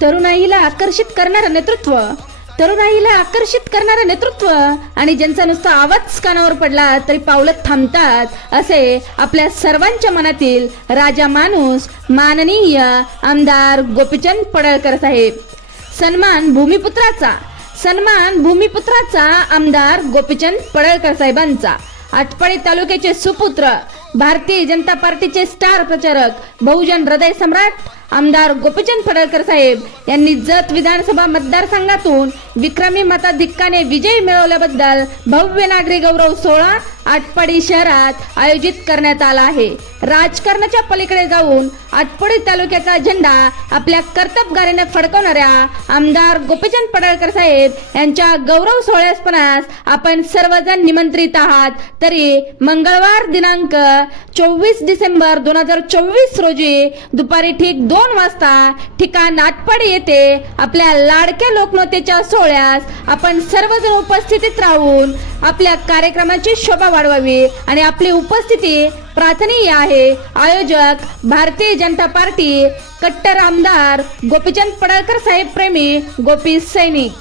तरुणाईला आकर्षित करणारं नेतृत्व, तरुणाईला आकर्षित करणारं नेतृत्व आणि ज्यांचा नुसता आवाज कानावर पडला तरी पावलं थांबतात असे आपल्या सर्वांच्या मनातील राजा माणूस माननीय आमदार गोपीचंद पडळकर साहेब. सन्मान भूमिपुत्राचा आमदार गोपीचंद पडळकर साहेबांचा. आटपाडी तालुक्याचे सुपुत्र, भारतीय जनता पार्टीचे स्टार प्रचारक, बहुजन हृदय सम्राट आमदार गोपीचंद पडळकर साहेब यांनी जत विधानसभा मतदारसंघातून विक्रमी मताधिक्याने विजय मिळवल्याबद्दल भव्य नागरी गौरव सोहळा आटपाडी शहरात आयोजित करण्यात आला आहे. राजकारणाच्या पलीकडे जाऊन आटपाडी तालुक्याचा झेंडा आपल्या कर्तबगारीने फडकवणाऱ्या आमदार गोपीचंद पडळकर साहेब यांच्या गौरव सोहळ्यास आपण सर्वजण निमंत्रित आहात. तरी मंगळवार दिनांक 24 डिसेंबर 2024 रोजी दुपारी ठीक 2 वाजता ठिकाण आटपाडी येथे आपल्या लाडक्या लोकनेत्याच्या सोहळ्यास आपण सर्वजण उपस्थितीत राहून आपल्या कार्यक्रमाची शोभा वाढवावी आणि आपली उपस्थिती प्रार्थनीय आहे. आयोजक भारतीय जनता पार्टी, कट्टर आमदार गोपीचंद पडळकर साहेब प्रेमी, गोपी सैनिक.